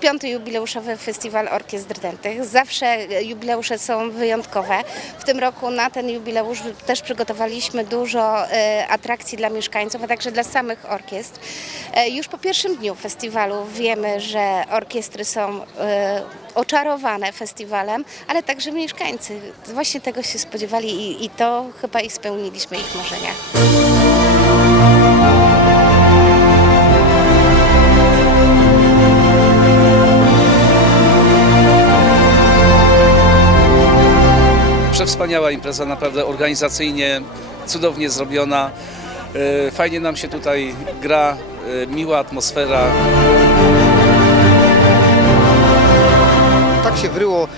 10. jubileuszowy festiwal orkiestr dętych. Zawsze jubileusze są wyjątkowe. W tym roku na ten jubileusz też przygotowaliśmy dużo e, atrakcji dla mieszkańców, a także dla samych orkiestr. E, Już po pierwszym dniu festiwalu wiemy, że orkiestry są e, oczarowane festiwalem, ale także mieszkańcy właśnie tego się spodziewali i to chyba i spełniliśmy ich marzenia. Przewspaniała impreza, naprawdę organizacyjnie cudownie zrobiona. E, Fajnie nam się tutaj gra, e, miła atmosfera. Wryło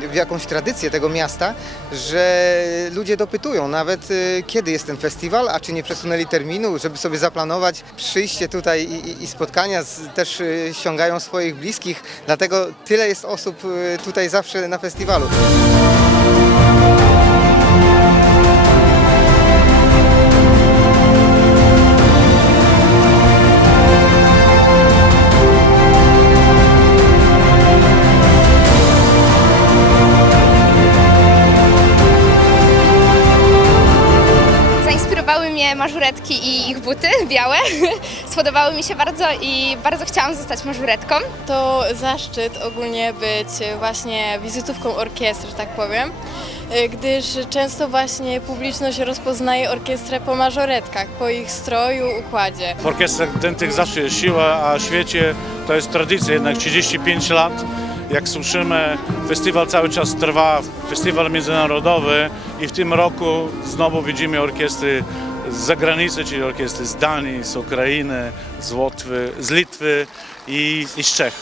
y, w jakąś tradycję tego miasta, że ludzie dopytują nawet y, kiedy jest ten festiwal, a czy nie przesunęli terminu, żeby sobie zaplanować przyjście tutaj i, spotkania, też y, ściągają swoich bliskich, dlatego tyle jest osób y, tutaj zawsze na festiwalu. Mażuretki i ich buty białe. Spodobały mi się bardzo i bardzo chciałam zostać mażuretką. To zaszczyt ogólnie być właśnie wizytówką orkiestry, że tak powiem, gdyż często właśnie publiczność rozpoznaje orkiestrę po mażoretkach, po ich stroju, układzie. W orkiestrach dętych zawsze jest siła, a w świecie to jest tradycja, jednak 35 lat. Jak słyszymy, festiwal cały czas trwa, festiwal międzynarodowy i w tym roku znowu widzimy orkiestry z zagranicy, czyli orkiestry z Danii, z Ukrainy, z Łotwy, z Litwy i, i z Czech.